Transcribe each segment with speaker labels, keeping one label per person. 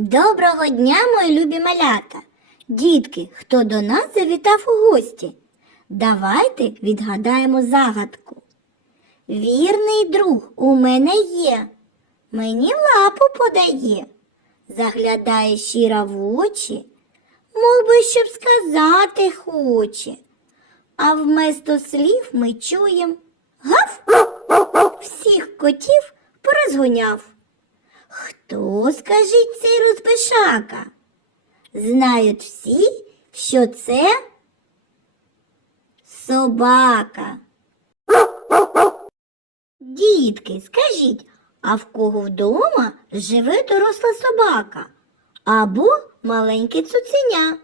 Speaker 1: Доброго дня, мої любі малята! Дітки, хто до нас завітав у гості? Давайте відгадаємо загадку. Вірний друг у мене є, мені лапу подає, заглядає щиро в очі, мов би, щоб сказати хоче. А вместо слів ми чуєм гав, всіх котів порозгоняв. Хто, скажіть, цей розбишака? Знають всі, що це собака. Дітки, скажіть, а в кого вдома живе доросла собака або маленьке цуценя?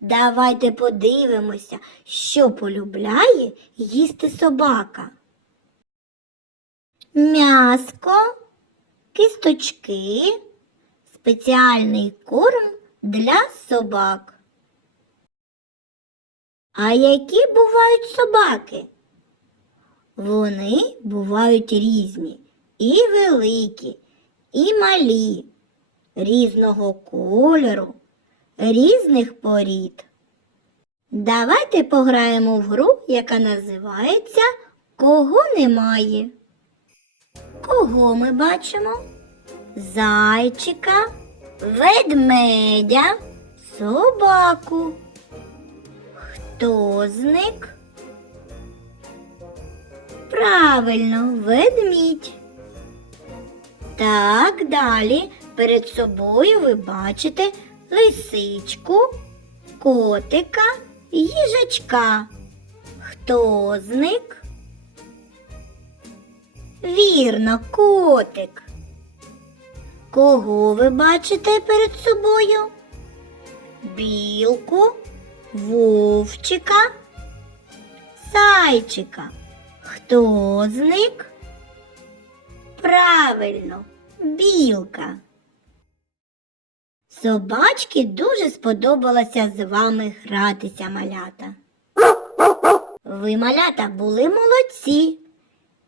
Speaker 1: Давайте подивимося, що полюбляє їсти собака. М'яско, кісточки, спеціальний корм для собак. А які бувають собаки? Вони бувають різні, і великі, і малі, різного кольору, різних порід. Давайте пограємо в гру, яка називається Кого немає. Кого ми бачимо? Зайчика, ведмедя, собаку. Хто зник? Правильно, ведмідь. Так, далі перед собою ви бачите лисичку, котика, їжачка. Хто зник? Вірно, котик. Кого ви бачите перед собою? Білку, вовчика, зайчика. Хто зник? Правильно, білка. Собачки дуже сподобалося з вами гратися, малята. Ви, малята, були молодці.